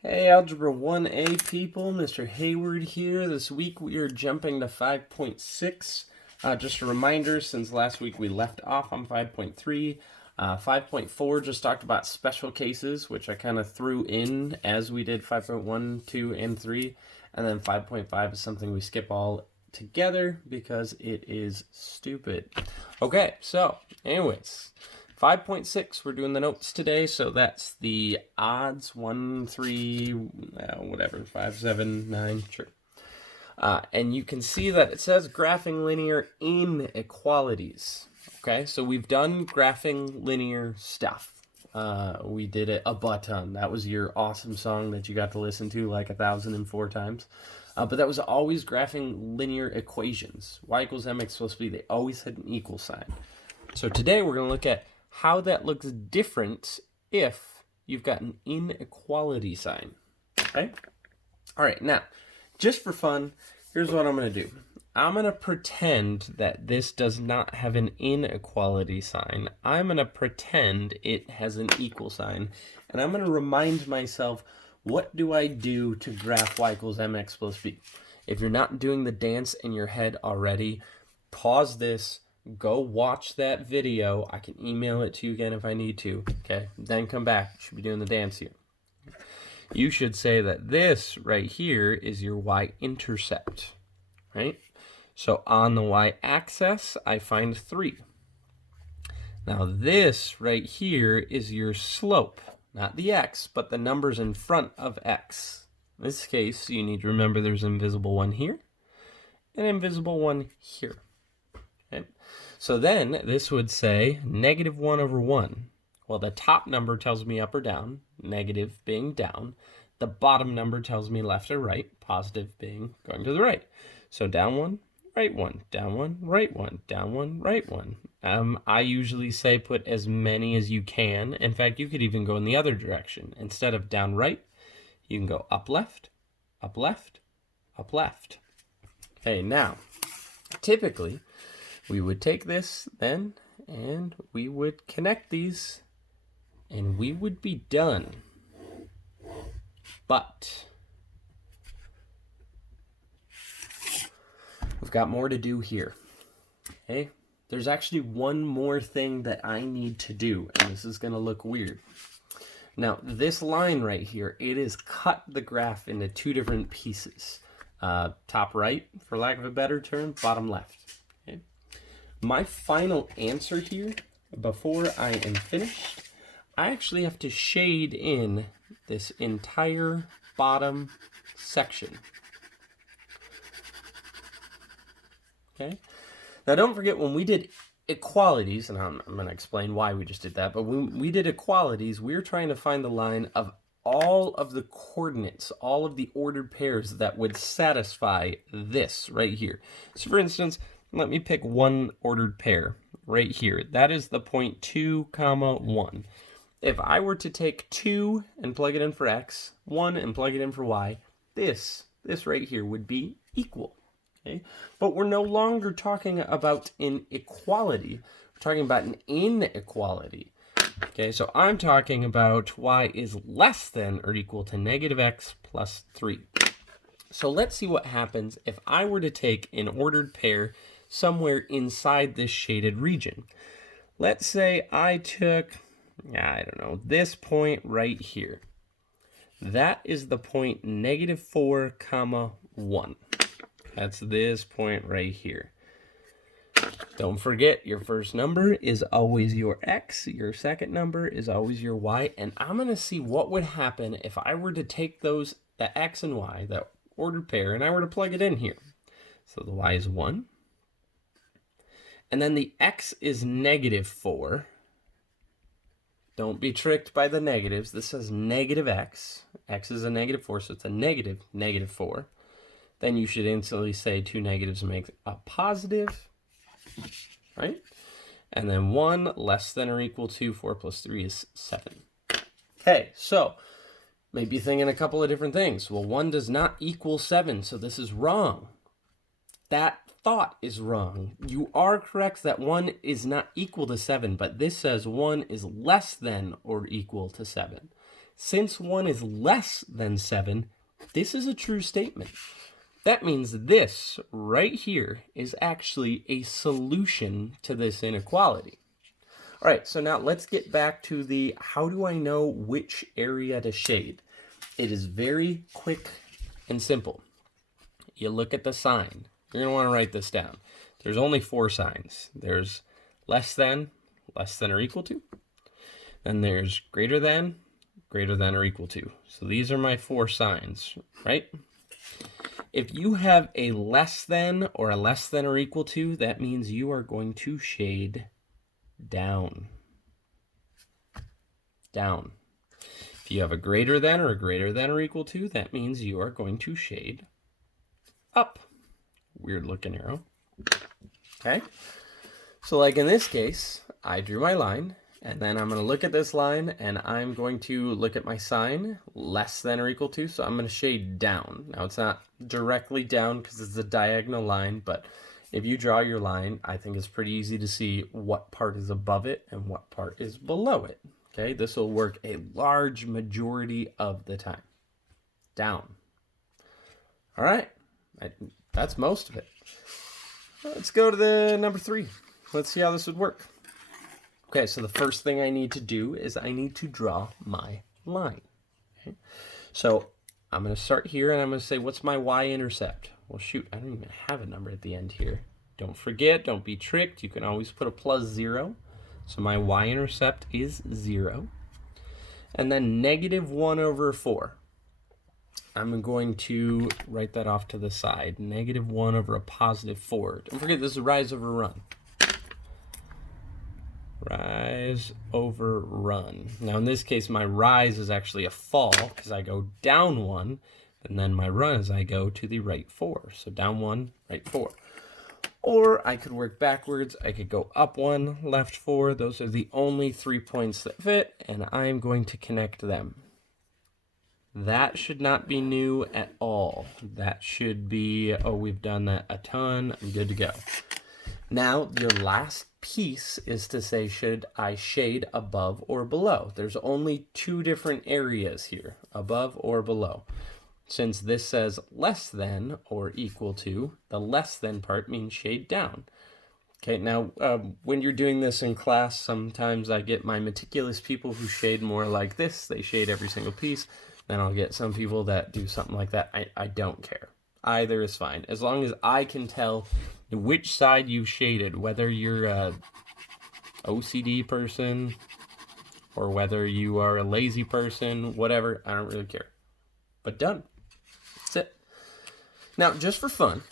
Hey, Algebra 1A people, Mr. Hayward here. This week we are jumping to 5.6. Just a reminder, since last week we left off on 5.3. 5.4 just talked about special cases, which I kind of threw in as we did 5.1, 2, and 3. And then 5.5 is something we skip all together because it is stupid. Okay, so anyways, 5.6, we're doing the notes today, so that's the odds, 1, 3, whatever, 5, 7, 9, sure. And you can see that it says graphing linear inequalities. Okay, so we've done graphing linear stuff. We did it a button. That was your awesome song that you got to listen to like 1,004 times. But that was always graphing linear equations. Y equals mx plus b, they always had an equal sign. So today we're going to look at how that looks different if you've got an inequality sign. Okay? All right, now, just for fun, here's what I'm going to do. I'm going to pretend that this does not have an inequality sign. I'm going to pretend it has an equal sign. And I'm going to remind myself, what do I do to graph y equals mx plus b? If you're not doing the dance in your head already, pause this. Go watch that video. I can email it to you again if I need to. Okay, then come back. You should be doing the dance here. You should say that this right here is your y-intercept, right? So on the y-axis, I find 3. Now this right here is your slope, not the x, but the numbers in front of x. In this case, you need to remember there's an invisible one here and an invisible one here. Okay. So then this would say negative 1 over 1. Well, the top number tells me up or down, negative being down. The bottom number tells me left or right, positive being going to the right. So down 1, right 1, down 1, right 1, down 1, right 1. I usually say put as many as you can. In fact, you could even go in the other direction. Instead of down right, you can go up left, up left, up left. Okay, now, typically, we would take this then, and we would connect these, and we would be done. But we've got more to do here. Okay? There's actually one more thing that I need to do, and this is going to look weird. Now, this line right here, it is cut the graph into two different pieces. Top right, for lack of a better term, bottom left. Okay? My final answer here, before I am finished, I actually have to shade in this entire bottom section. Okay? Now don't forget, when we did equalities, and I'm going to explain why we just did that, but when we did equalities, we were trying to find the line of all of the coordinates, all of the ordered pairs that would satisfy this right here. So for instance, let me pick one ordered pair right here. That is the point 2, 1. If I were to take 2 and plug it in for x, 1 and plug it in for y, this right here would be equal. Okay? But we're no longer talking about an equality. We're talking about an inequality. Okay, so I'm talking about y is less than or equal to negative x plus 3. So let's see what happens if I were to take an ordered pair somewhere inside this shaded region. Let's say I took, I don't know, this point right here. That is the point negative 4, 1. That's this point right here. Don't forget, your first number is always your x, your second number is always your y, and I'm going to see what would happen if I were to take those, the x and y, that ordered pair, and I were to plug it in here. So the y is 1. And then the x is negative 4. Don't be tricked by the negatives. This says negative x. X is a negative 4, so it's a negative 4. Then you should instantly say two negatives make a positive, right? And then 1 less than or equal to 4 plus 3 is 7. Okay, so maybe you're thinking a couple of different things. Well, 1 does not equal 7, so this is wrong. That thought is wrong. You are correct that 1 is not equal to 7, but this says 1 is less than or equal to 7. Since 1 is less than 7, this is a true statement. That means this right here is actually a solution to this inequality. All right, so now let's get back to the how do I know which area to shade? It is very quick and simple. You look at the sign. You're going to want to write this down. There's only 4 signs. There's less than or equal to. Then there's greater than or equal to. So these are my 4 signs, right? If you have a less than or equal to, that means you are going to shade down. Down. If you have a greater than or equal to, that means you are going to shade up. Weird looking arrow. Okay? So like in this case, I drew my line, and then I'm going to look at this line, and I'm going to look at my sign, less than or equal to, so I'm going to shade down. Now it's not directly down because it's a diagonal line, but if you draw your line, I think it's pretty easy to see what part is above it and what part is below it. Okay, this will work a large majority of the time. Down. All right, that's most of it. Let's go to the number 3. Let's see how this would work. Okay, so the first thing I need to do is I need to draw my line. Okay? So I'm going to start here and I'm going to say, what's my y-intercept? Well, shoot, I don't even have a number at the end here. Don't forget, don't be tricked. You can always put a +0. So my y-intercept is 0. And then -1/4. I'm going to write that off to the side. -1 over a +4. Don't forget, this is rise over run. Rise over run. Now in this case, my rise is actually a fall because I go down 1, and then my run is I go to the right 4. So down 1, right 4. Or I could work backwards. I could go up 1, left 4. Those are the only 3 points that fit, and I'm going to connect them. That should not be new at all. That should be, oh, we've done that a ton. I'm good to go. Now, your last piece is to say, should I shade above or below? There's only 2 different areas here, above or below. Since this says less than or equal to, the less than part means shade down. Okay, now when you're doing this in class, sometimes I get my meticulous people who shade more like this. They shade every single piece. Then I'll get some people that do something like that. I don't care. Either is fine. As long as I can tell which side you've shaded, whether you're a OCD person or whether you are a lazy person, whatever, I don't really care. But done. That's it. Now, just for fun,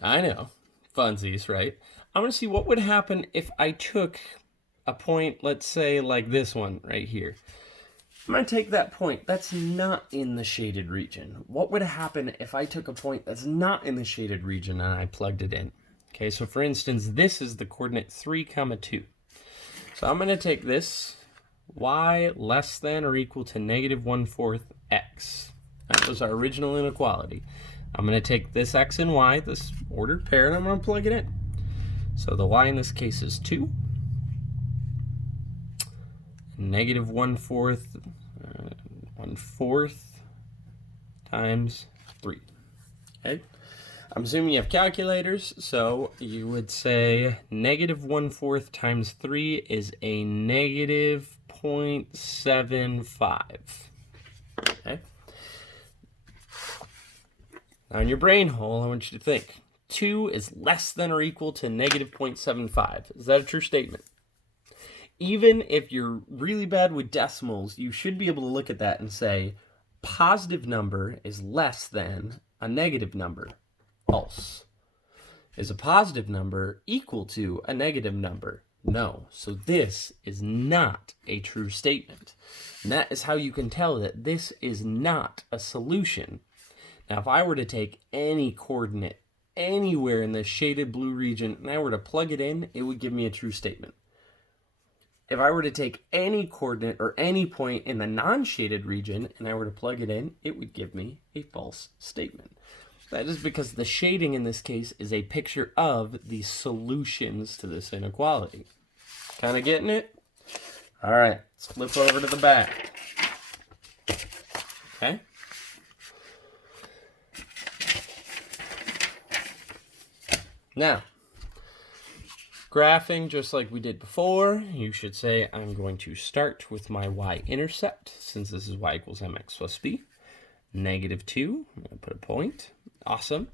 I know, funsies, right? I want to see what would happen if I took a point, let's say like this one right here. I'm going to take that point that's not in the shaded region. What would happen if I took a point that's not in the shaded region and I plugged it in? Okay, so for instance, this is the coordinate 3, 2. So I'm going to take this y less than or equal to -1/4 x. That was our original inequality. I'm going to take this x and y, this ordered pair, and I'm going to plug it in. So the y in this case is 2. -1/4 times 3. Okay. I'm assuming you have calculators, so you would say -1/4 times 3 is a -0.75. Okay. Now in your brain hole, I want you to think. 2 is less than or equal to -0.75. Is that a true statement? Even if you're really bad with decimals, you should be able to look at that and say, positive number is less than a negative number. False. Is a positive number equal to a negative number? No. So this is not a true statement. And that is how you can tell that this is not a solution. Now, if I were to take any coordinate anywhere in the shaded blue region and I were to plug it in, it would give me a true statement. If I were to take any coordinate or any point in the non-shaded region and I were to plug it in, it would give me a false statement. That is because the shading in this case is a picture of the solutions to this inequality. Kind of getting it? All right, let's flip over to the back. Okay? Now, graphing, just like we did before, you should say I'm going to start with my y-intercept, since this is y equals mx plus b. -2, I'm going to put a point. Awesome.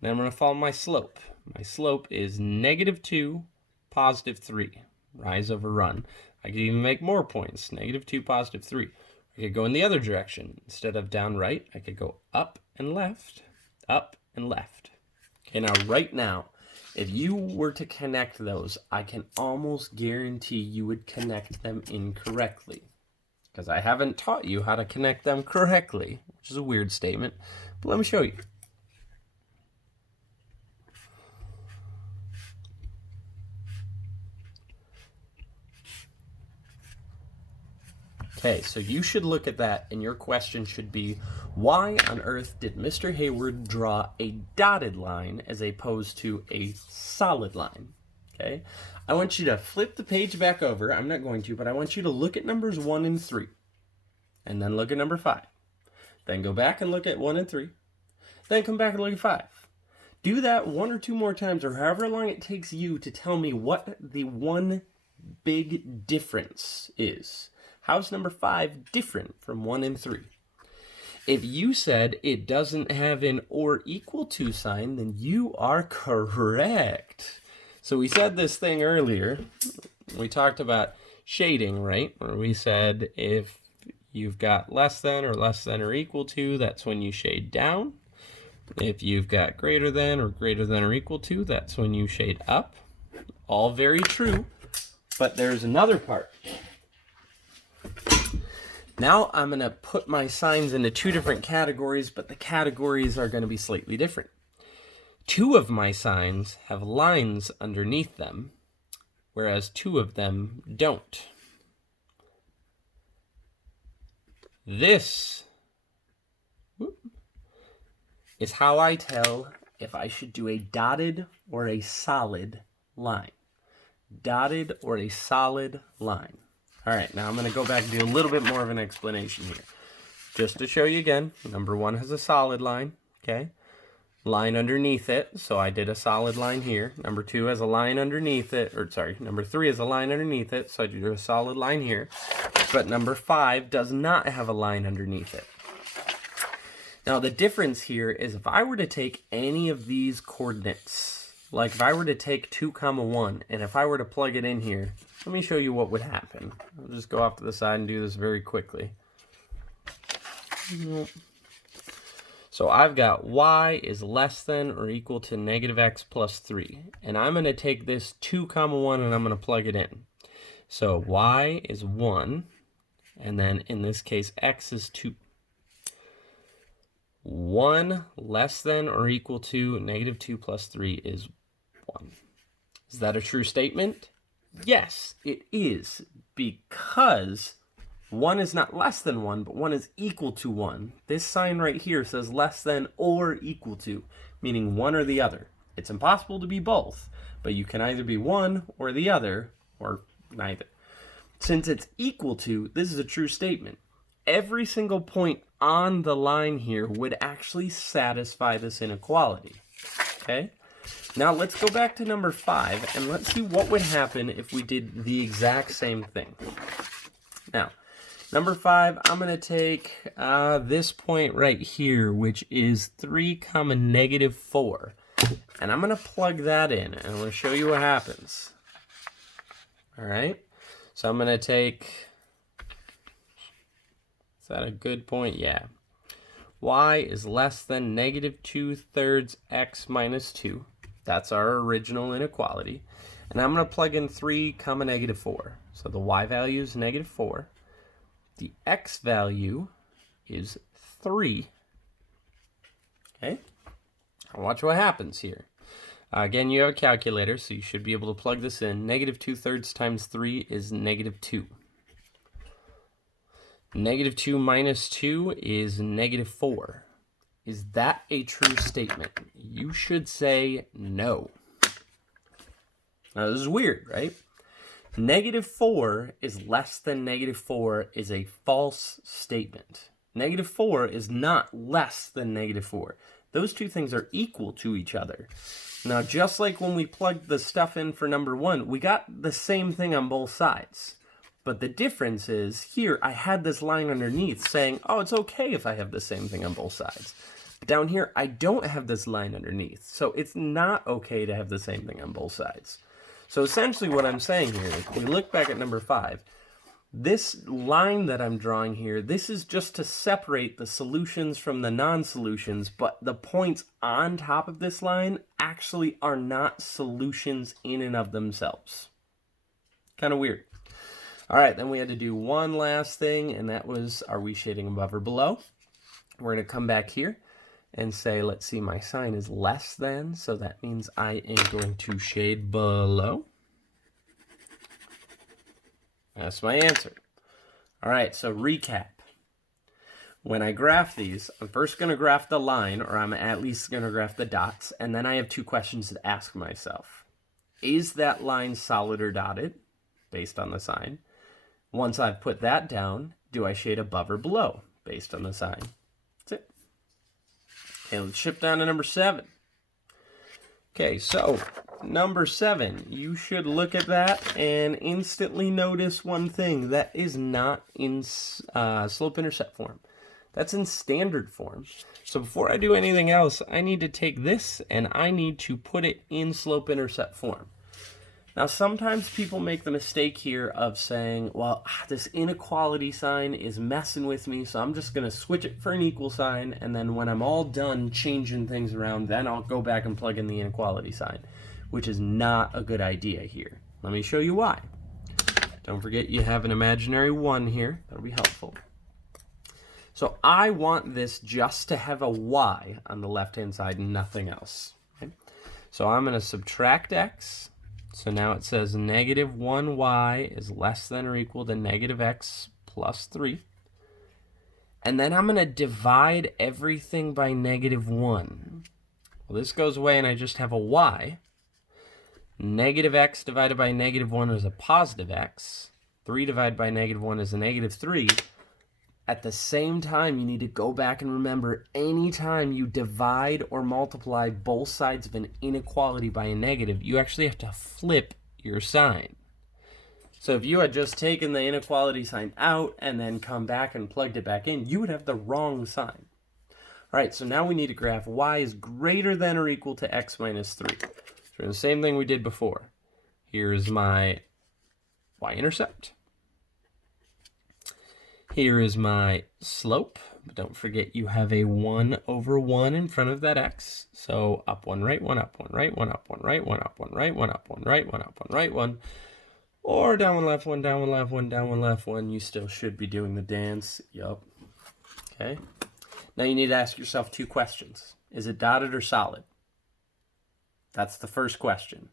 Then I'm going to follow my slope. My slope is -2, +3. Rise over run. I could even make more points. -2, +3. I could go in the other direction. Instead of down right, I could go up and left, up and left. Okay, now right now, if you were to connect those, I can almost guarantee you would connect them incorrectly. Because I haven't taught you how to connect them correctly, which is a weird statement, but let me show you. Okay, so you should look at that, and your question should be, why on earth did Mr. Hayward draw a dotted line as opposed to a solid line? Okay, I want you to flip the page back over. I'm not going to, but I want you to look at numbers 1 and 3, and then look at number 5. Then go back and look at 1 and 3, then come back and look at 5. Do that 1 or 2 more times, or however long it takes you to tell me what the one big difference is. How's number 5 different from 1 and 3? If you said it doesn't have an or equal to sign, then you are correct. So we said this thing earlier. We talked about shading, right? Where we said if you've got less than or equal to, that's when you shade down. If you've got greater than or equal to, that's when you shade up. All very true, but there's another part. Now I'm going to put my signs into 2 different categories, but the categories are going to be slightly different. 2 of my signs have lines underneath them, whereas 2 of them don't. This is how I tell if I should do a dotted or a solid line. Dotted or a solid line. All right, now I'm going to go back and do a little bit more of an explanation here. Just to show you again, number 1 has a solid line, okay? Line underneath it, so I did a solid line here. Number 2 has a line underneath it, number 3 has a line underneath it, so I drew a solid line here. But number 5 does not have a line underneath it. Now the difference here is if I were to take any of these coordinates, like if I were to take 2, 1, and if I were to plug it in here, let me show you what would happen. I'll just go off to the side and do this very quickly. So I've got y is less than or equal to -x plus 3. And I'm going to take this 2, 1, and I'm going to plug it in. So y is 1, and then in this case x is 2. 1 less than or equal to -2 plus 3 is 1. Is that a true statement? Yes, it is, because 1 is not less than 1, but 1 is equal to 1. This sign right here says less than or equal to, meaning one or the other. It's impossible to be both, but you can either be one or the other, or neither. Since it's equal to, this is a true statement. Every single point on the line here would actually satisfy this inequality, okay? Now let's go back to number 5 and let's see what would happen if we did the exact same thing. Now, number 5, I'm going to take this point right here, which is 3, -4. And I'm going to plug that in and I'm going to show you what happens. All right, so I'm going to take, is that a good point? Yeah. Y is less than -2/3 x minus 2. That's our original inequality. And I'm going to plug in 3, -4. So the y value is -4. The x value is 3. Okay? Now watch what happens here. Again, you have a calculator, so you should be able to plug this in. -2/3 times 3 is -2. -2 minus 2 is -4. Is that a true statement? You should say no. Now this is weird, right? -4 is less than -4 is a false statement. Negative 4 is not less than negative 4. Those two things are equal to each other. Now, just like when we plugged the stuff in for number 1, we got the same thing on both sides. But the difference is, here, I had this line underneath saying, oh, it's okay if I have the same thing on both sides. But down here, I don't have this line underneath. So it's not okay to have the same thing on both sides. So essentially what I'm saying here, if we look back at number 5, this line that I'm drawing here, this is just to separate the solutions from the non-solutions, but the points on top of this line actually are not solutions in and of themselves. Kind of weird. All right, then we had to do one last thing, and that was, are we shading above or below? We're going to come back here and say, let's see, my sign is less than, so that means I am going to shade below. That's my answer. All right, so recap. When I graph these, I'm first going to graph the line, or I'm at least going to graph the dots, and then I have two questions to ask myself. Is that line solid or dotted, based on the sign? Once I've put that down, do I shade above or below, based on the sign? That's it. Okay, let's shift down to number 7. Okay, so number 7, you should look at that and instantly notice one thing. That is not in slope-intercept form. That's in standard form. So before I do anything else, I need to take this and I need to put it in slope-intercept form. Now, sometimes people make the mistake here of saying, well, this inequality sign is messing with me, so I'm just going to switch it for an equal sign, and then when I'm all done changing things around, then I'll go back and plug in the inequality sign, which is not a good idea here. Let me show you why. Don't forget you have an imaginary 1 here. That'll be helpful. So I want this just to have a y on the left-hand side and nothing else. Okay? So I'm going to subtract x. So now it says negative 1y is less than or equal to negative x plus 3. And then I'm going to divide everything by negative 1. Well, this goes away and I just have a y. Negative x divided by negative 1 is a positive x. 3 divided by negative 1 is a negative 3. At the same time, you need to go back and remember, anytime you divide or multiply both sides of an inequality by a negative, you actually have to flip your sign. So if you had just taken the inequality sign out and then come back and plugged it back in, you would have the wrong sign. All right, so now we need to graph y is greater than or equal to x minus 3. So the same thing we did before. Here's my y-intercept. Here is my slope, but don't forget you have a 1 over 1 in front of that x. So up 1, right 1, up 1, right 1, up 1, right 1, up 1, right 1, up 1, right 1, up 1, right 1. Or down 1, left 1, down 1, left 1, down 1, left 1. You still should be doing the dance. Yup. Okay. Now you need to ask yourself two questions. Is it dotted or solid? That's the first question.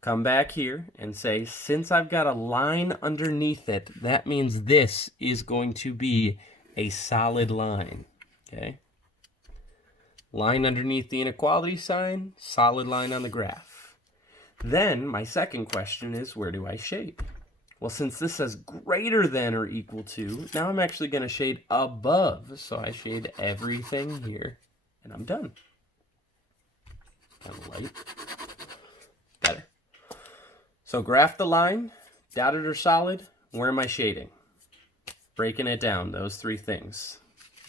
Come back here and say, since I've got a line underneath it, that means this is going to be a solid line, okay? Line underneath the inequality sign, solid line on the graph. Then my second question is, where do I shade? Well, since this says greater than or equal to, now I'm actually going to shade above. So I shade everything here, and I'm done. Kind of light. Better. So graph the line, dotted or solid, where am I shading? Breaking it down, those three things.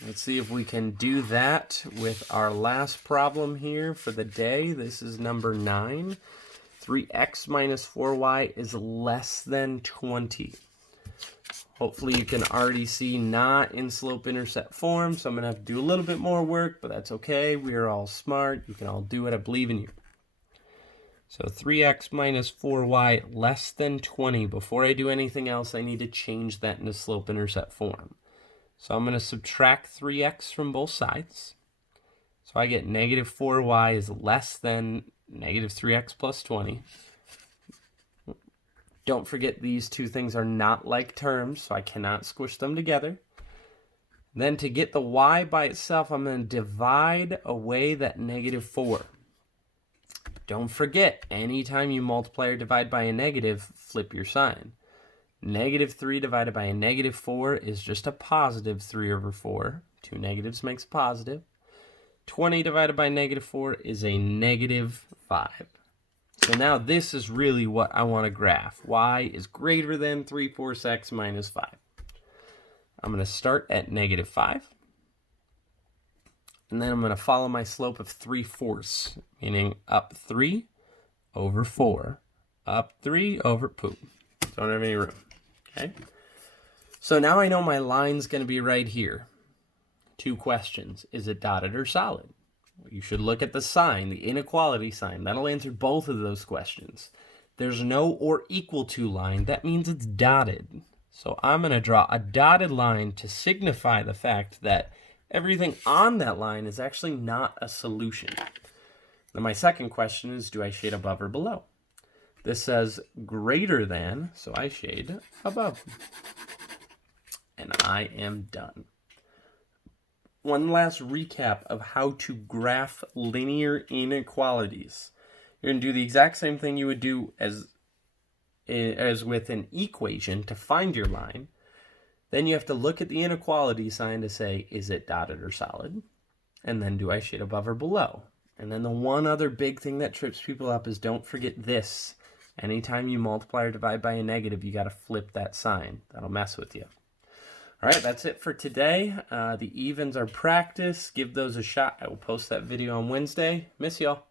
Let's see if we can do that with our last problem here for the day. This is number 9. 3x minus 4y is less than 20. Hopefully you can already see not in slope-intercept form, so I'm going to have to do a little bit more work, but that's okay. We are all smart. You can all do it. I believe in you. So 3x minus 4y less than 20. Before I do anything else, I need to change that into slope-intercept form. So I'm going to subtract 3x from both sides. So I get negative 4y is less than negative 3x plus 20. Don't forget these two things are not like terms, so I cannot squish them together. Then to get the y by itself, I'm going to divide away that negative 4. Don't forget, anytime you multiply or divide by a negative, flip your sign. Negative 3 divided by a negative 4 is just a positive 3 over 4. 2 negatives makes a positive. 20 divided by negative 4 is a negative 5. So now this is really what I want to graph. Y is greater than 3/4 x minus 5. I'm going to start at negative 5. And then I'm going to follow my slope of 3/4, meaning up 3 over 4. Up 3 over, poop. Don't have any room. Okay. So now I know my line's going to be right here. 2 questions. Is it dotted or solid? You should look at the sign, the inequality sign. That'll answer both of those questions. There's no or equal to line. That means it's dotted. So I'm going to draw a dotted line to signify the fact that everything on that line is actually not a solution. Now my second question is, do I shade above or below? This says greater than, so I shade above. And I am done. One last recap of how to graph linear inequalities. You're going to do the exact same thing you would do as with an equation to find your line. Then you have to look at the inequality sign to say, is it dotted or solid? And then do I shade above or below? And then the one other big thing that trips people up is don't forget this. Anytime you multiply or divide by a negative, you got to flip that sign. That'll mess with you. All right, that's it for today. The evens are practice. Give those a shot. I will post that video on Wednesday. Miss y'all.